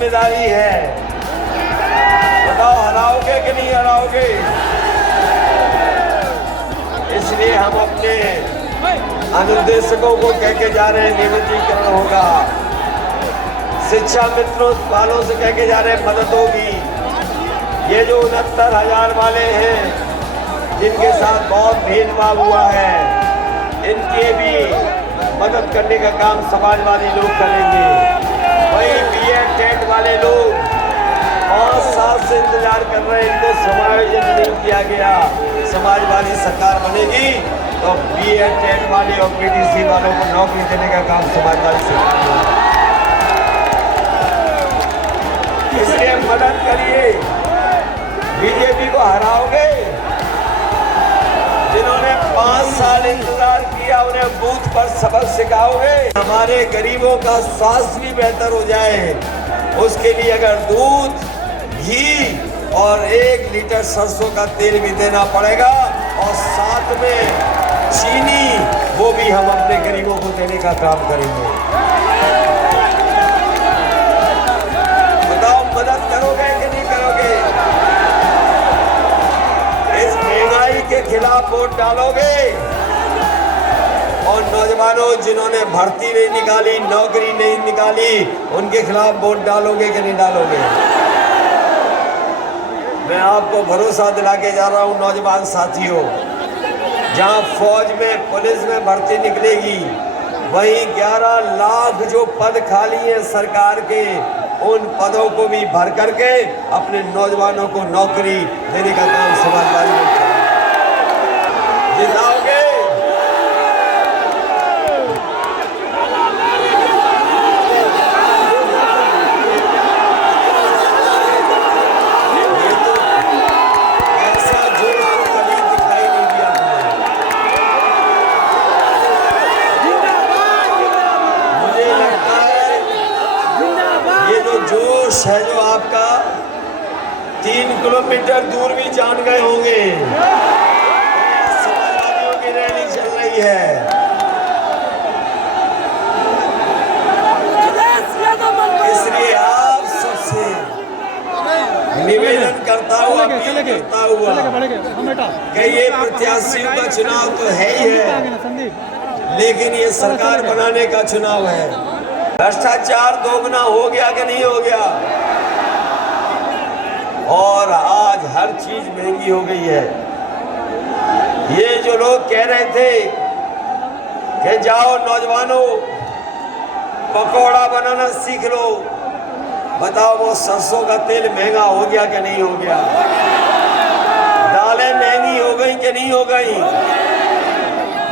जिम्मेदारी है। बताओ हराओगे कि नहीं हराओगे? इसलिए हम अपने अनुदेशकों को कह के जा रहे हैं नियमितीकरण होगा। शिक्षा मित्रों वालों से कह के जा रहे हैं मदद होगी। ये जो 69,000 वाले हैं जिनके साथ बहुत भेदभाव हुआ है, इनके भी मदद करने का काम समाजवादी लोग करेंगे। वही बीएड टेट वाले लोग 5 साल से इंतजार कर रहे हैं, इनको समायोजित नहीं किया गया। समाजवादी सरकार बनेगी तो बीएड टेट वाले और पीटीसी वालों को नौकरी देने का काम समाजवादी सरकार करेगी। इसलिए मदद करिए। बीजेपी को हराओगे? जिन्होंने 5 साल इंतजार किया उन्हें बूथ पर सबक सिखाओगे? हमारे गरीबों का स्वास्थ्य भी बेहतर हो जाए, उसके लिए अगर दूध, घी और 1 लीटर सरसों का तेल भी देना पड़ेगा और साथ में चीनी, वो भी हम अपने गरीबों को देने का काम करेंगे। बताओ मदद करोगे कि नहीं करोगे? इस महंगाई के खिलाफ वोट डालोगे? और नौजवानों जिन्होंने भर्ती नहीं निकाली, नौकरी नहीं निकाली, उनके खिलाफ वोट डालोगे कि नहीं डालोगे? मैं आपको भरोसा दिला के जा रहा हूं नौजवान साथियों, जहां फौज में, पुलिस में भर्ती निकलेगी, वहीं 11 लाख जो पद खाली हैं सरकार के, उन पदों को भी भर करके अपने नौजवानों को नौकरी देने का काम समाजवादी लोग करेंगे। जिताओगे? जोश है जो आपका 3 किलोमीटर दूर भी जान गए होंगे। समाजवादियों की रैली चल रही है। इसलिए आप सबसे निवेदन करता हुआ कि ये प्रत्याशियों का चुनाव तो है ही है, लेकिन ये सरकार बनाने का चुनाव है। भ्रष्टाचार दोगुना हो गया कि नहीं हो गया? और आज हर चीज महंगी हो गई है। ये जो लोग कह रहे थे कि जाओ नौजवानों पकौड़ा बनाना सीख लो, बताओ वो सरसों का तेल महंगा हो गया कि नहीं हो गया? दालें महंगी हो गई कि नहीं हो गई?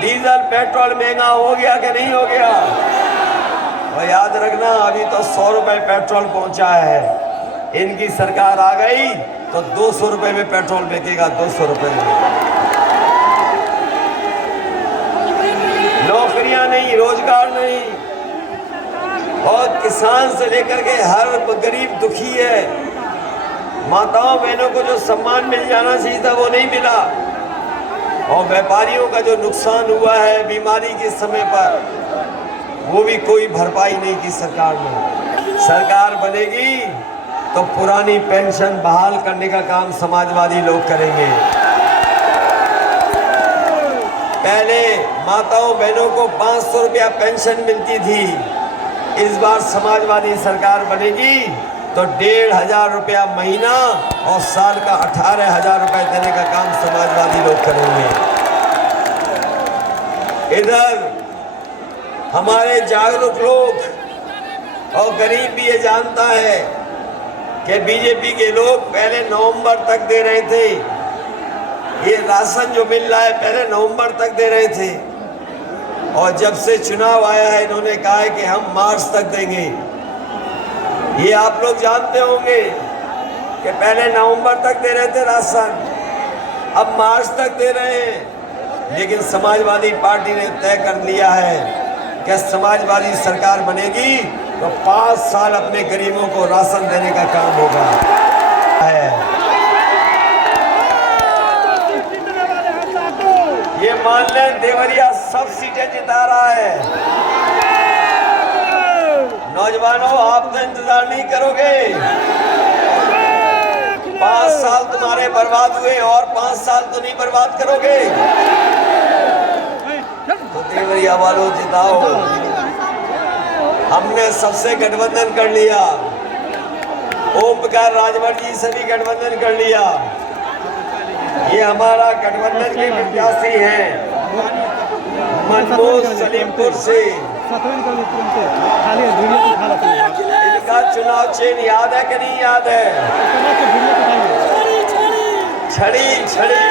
डीजल पेट्रोल महंगा हो गया कि नहीं हो गया? और याद रखना, अभी तो 100 रुपए पेट्रोल पहुंचा है। इनकी सरकार आ गई तो 200 रुपए में पेट्रोल बिकेगा, 200 रुपए में। नौकरियां नहीं, रोजगार नहीं, और किसान से लेकर के हर गरीब दुखी है। माताओं बहनों को जो सम्मान मिल जाना चाहिए था वो नहीं मिला, और व्यापारियों का जो नुकसान हुआ है बीमारी के समय पर, वो भी कोई भरपाई नहीं की सरकार ने। सरकार बनेगी तो पुरानी पेंशन बहाल करने का काम समाजवादी लोग करेंगे। पहले माताओं बहनों को 500 रुपया पेंशन मिलती थी, इस बार समाजवादी सरकार बनेगी तो 1,500 रुपया महीना और साल का 18,000 रुपए देने का काम समाजवादी लोग करेंगे। इधर हमारे जागरूक लोग और गरीब भी ये जानता है कि बीजेपी के लोग पहले नवंबर तक दे रहे थे। ये राशन जो मिल रहा है पहले नवंबर तक दे रहे थे, और जब से चुनाव आया है इन्होंने कहा है कि हम मार्च तक देंगे। ये आप लोग जानते होंगे कि पहले नवंबर तक दे रहे थे राशन, अब मार्च तक दे रहे हैं। लेकिन समाजवादी पार्टी ने तय कर लिया है कि समाजवादी सरकार बनेगी तो 5 साल अपने गरीबों को राशन देने का काम होगा। ये मान लें देवरिया सब सीटें जिता रहा है। नौजवानों, आप तो इंतजार नहीं करोगे? 5 साल तुम्हारे बर्बाद हुए और 5 साल तो नहीं बर्बाद करोगे? तो देवरिया वालों जिताओ। हमने सबसे गठबंधन कर लिया। ओम प्रकाश राजभर जी से भी गठबंधन कर लिया। ये हमारा गठबंधन के प्रत्याशी हैं मनमोहन सलीमपुर से। इनका चुनाव चिन्ह याद है कि नहीं याद है? छड़ी छड़ी।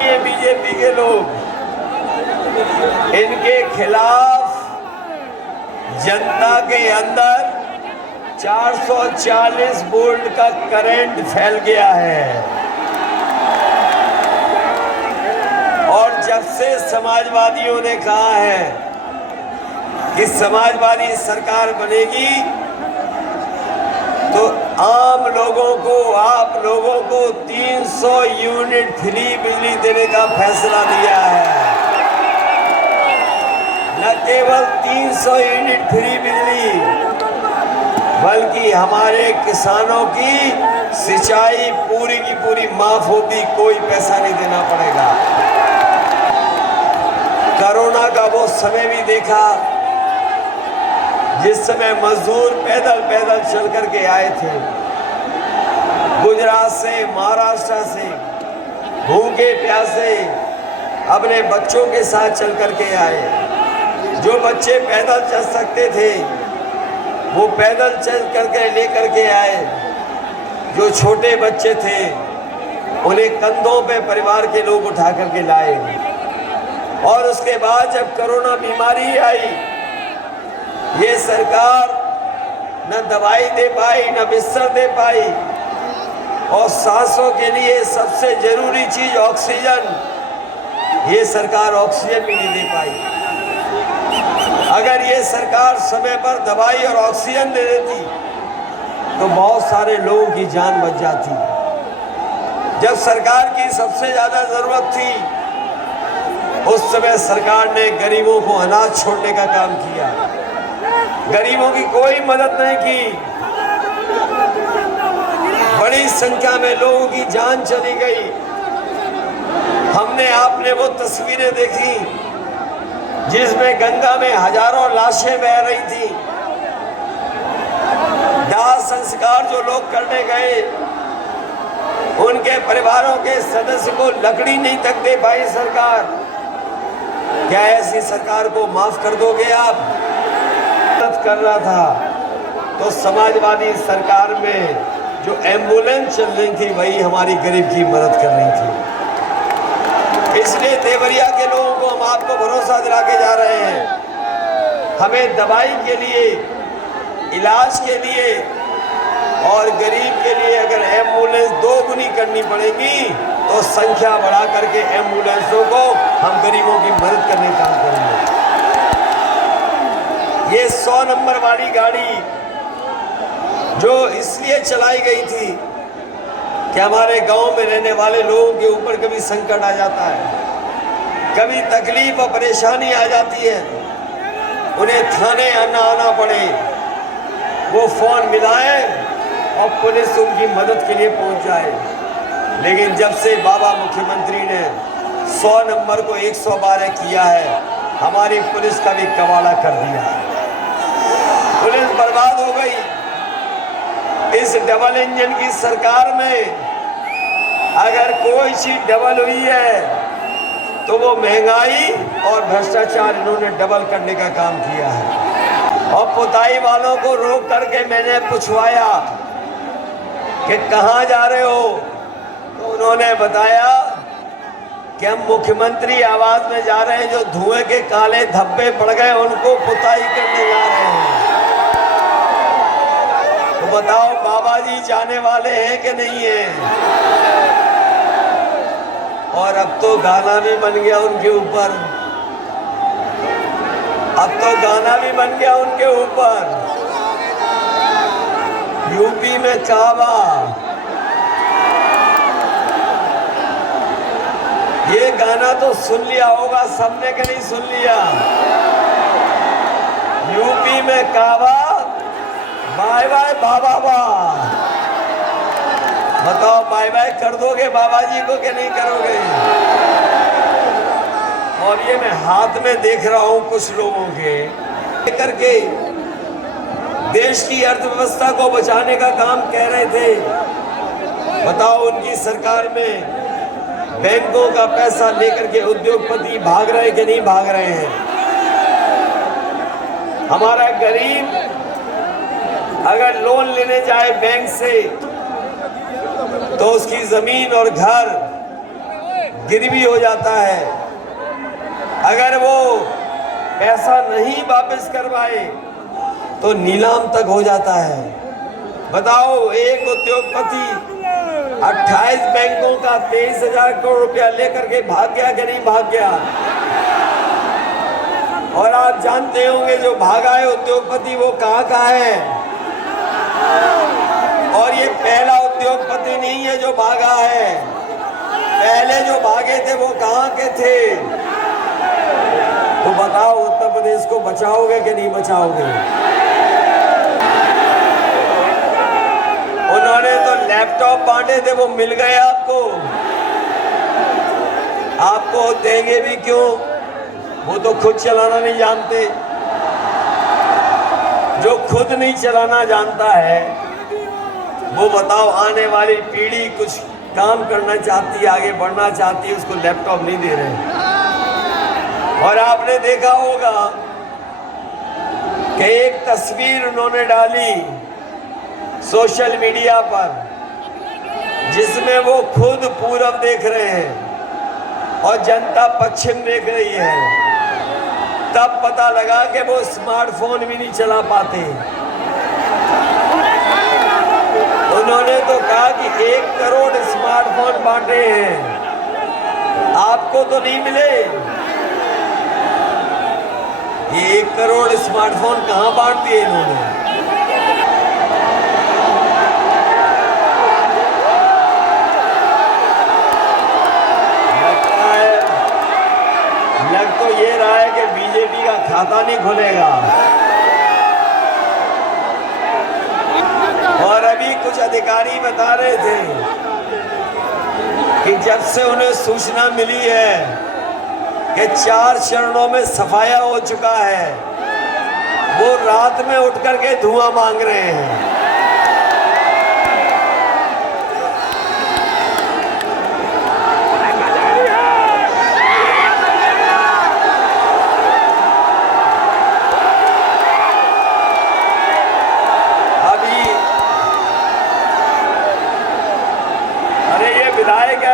ये बीजेपी के लोग, इनके खिलाफ जनता के अंदर 440 वोल्ट का करंट फैल गया है। और जब से समाजवादियों ने कहा है कि समाजवादी सरकार बनेगी तो आम लोगों को, आप लोगों को 300 यूनिट फ्री बिजली देने का फैसला लिया है। न केवल 300 यूनिट फ्री बिजली, बल्कि हमारे किसानों की सिंचाई पूरी की पूरी माफ होगी, कोई पैसा नहीं देना पड़ेगा। कोरोना का वो समय भी देखा जिस समय मजदूर पैदल पैदल चल करके आए थे, गुजरात से, महाराष्ट्र से, भूखे प्यासे अपने बच्चों के साथ चल करके आए। जो बच्चे पैदल चल सकते थे वो पैदल चल करके लेकर के आए। जो छोटे बच्चे थे उन्हें कंधों पे परिवार के लोग उठा करके लाए। और उसके बाद जब कोरोना बीमारी आई, ये सरकार न दवाई दे पाई, न बिस्तर दे पाई, और सांसों के लिए सबसे जरूरी चीज ऑक्सीजन, ये सरकार ऑक्सीजन भी नहीं दे पाई। अगर ये सरकार समय पर दवाई और ऑक्सीजन दे देती तो बहुत सारे लोगों की जान बच जाती। जब सरकार की सबसे ज्यादा जरूरत थी उस समय सरकार ने गरीबों को अनाज छोड़ने का काम किया, गरीबों की कोई मदद नहीं की। बड़ी संख्या में लोगों की जान चली गई। हमने, आपने वो तस्वीरें देखी जिसमें गंगा में हजारों लाशें बह रही थी। दाह संस्कार जो लोग करने गए, उनके परिवारों के सदस्य को लकड़ी नहीं तक दे पाई सरकार। क्या ऐसी सरकार को माफ कर दोगे आप? मदद कर रहा था तो समाजवादी सरकार में जो एम्बुलेंस चल रही थी वही हमारी गरीब की मदद कर रही थी। इसलिए देवरिया के लोगों को हम आपको भरोसा दिला के जा रहे हैं। हमें दवाई के लिए, इलाज के लिए और गरीब के लिए अगर एम्बुलेंस 2 गुनी करनी पड़ेगी तो संख्या बढ़ा करके एम्बुलेंसों को हम गरीबों की मदद करने का काम करेंगे। ये 100 नंबर वाली गाड़ी जो इसलिए चलाई गई थी कि हमारे गांव में रहने वाले लोगों के ऊपर कभी संकट आ जाता है, कभी तकलीफ और परेशानी आ जाती है, उन्हें थाने आना पड़े, वो फोन मिलाए और पुलिस उनकी मदद के लिए पहुंच जाए। लेकिन जब से बाबा मुख्यमंत्री ने 100 नंबर को 112 किया है, हमारी पुलिस का भी कबाड़ा कर दिया है। पुलिस बर्बाद हो गई। इस डबल इंजन की सरकार में अगर कोई चीज डबल हुई है तो वो महंगाई और भ्रष्टाचार इन्होंने डबल करने का काम किया है। और पुताई वालों को रोक करके मैंने पूछवाया कि कहाँ जा रहे हो, तो उन्होंने बताया कि हम मुख्यमंत्री आवास में जा रहे हैं, जो धुएं के काले धब्बे पड़ गए उनको पुताई करने जा रहे हैं। तो बताओ बाबा जी जाने वाले हैं कि नहीं है? और अब तो गाना भी बन गया उनके ऊपर, अब तो गाना भी बन गया उनके ऊपर। यूपी में काबा, ये गाना तो सुन लिया होगा सबने कि नहीं सुन लिया? यूपी में काबा, बाय बाय बाबा बा। बताओ बाय बाय कर दोगे बाबा जी को कि नहीं करोगे? और ये मैं हाथ में देख रहा हूं कुछ लोगों के करके देश की अर्थव्यवस्था को बचाने का काम कह रहे थे। बताओ उनकी सरकार में बैंकों का पैसा लेकर के उद्योगपति भाग रहे कि नहीं भाग रहे हैं? हमारा गरीब अगर लोन लेने जाए बैंक से तो उसकी जमीन और घर गिरवी हो जाता है। अगर वो पैसा नहीं वापस करवाए तो नीलाम तक हो जाता है। बताओ एक उद्योगपति 28 बैंकों का 23,000 करोड़ रुपया लेकर के भाग गया कि नहीं भाग गया? और आप जानते होंगे जो भागा है उद्योगपति वो कहाँ का है? और ये पहला उद्योगपति नहीं है जो भागा है। पहले जो भागे थे वो कहाँ के थे? तो बताओ उत्तर प्रदेश को बचाओगे कि नहीं बचाओगे? उन्होंने तो लैपटॉप बांटे थे, वो मिल गए आपको। आपको देंगे भी क्यों? वो तो खुद चलाना नहीं जानते। जो खुद नहीं चलाना जानता है वो बताओ आने वाली पीढ़ी कुछ काम करना चाहती है, आगे बढ़ना चाहती है, उसको लैपटॉप नहीं दे रहे। और आपने देखा होगा कि एक तस्वीर उन्होंने डाली सोशल मीडिया पर जिसमें वो खुद पूरब देख रहे हैं और जनता पश्चिम देख रही है। तब पता लगा कि वो स्मार्टफोन भी नहीं चला पाते। उन्होंने तो कहा कि 1 करोड़ स्मार्टफोन बांटे हैं, आपको तो नहीं मिले। ये 1 करोड़ स्मार्टफोन कहां बांट दिए इन्होंने? लग तो ये रहा है कि बीजेपी का खाता नहीं खुलेगा। और अभी कुछ अधिकारी बता रहे थे कि जब से उन्हें सूचना मिली है कि 4 चरणों में सफाया हो चुका है, वो रात में उठ करके धुआं मांग रहे हैं।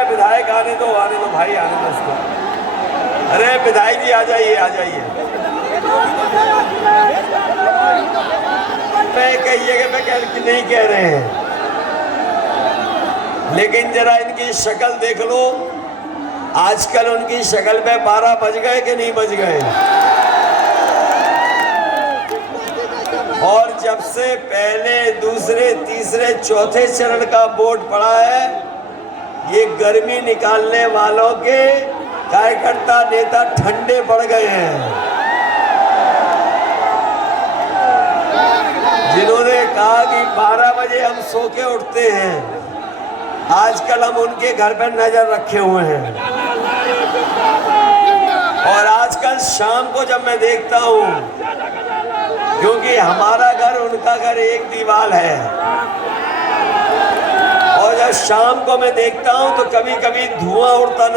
विधायक आने दो भाई, आने दो उसको। अरे विधायक जी आ जाइए, आ जाइए। मैं कहिएगा मैं नहीं कह रहे हैं, लेकिन जरा इनकी शक्ल देख लो। आजकल उनकी शक्ल पे 12 बज गए कि नहीं बज गए? और जब से पहले, दूसरे, तीसरे, चौथे चरण का वोट पड़ा है, ये गर्मी निकालने वालों के कार्यकर्ता नेता ठंडे पड़ गए हैं। जिन्होंने कहा कि 12 बजे हम सो के उठते हैं, आजकल हम उनके घर पर नजर रखे हुए हैं। और आजकल शाम को जब मैं देखता हूं, क्योंकि हमारा घर उनका घर एक दीवार है, और जब शाम को मैं देखता हूं तो कभी कभी धुआं उड़ता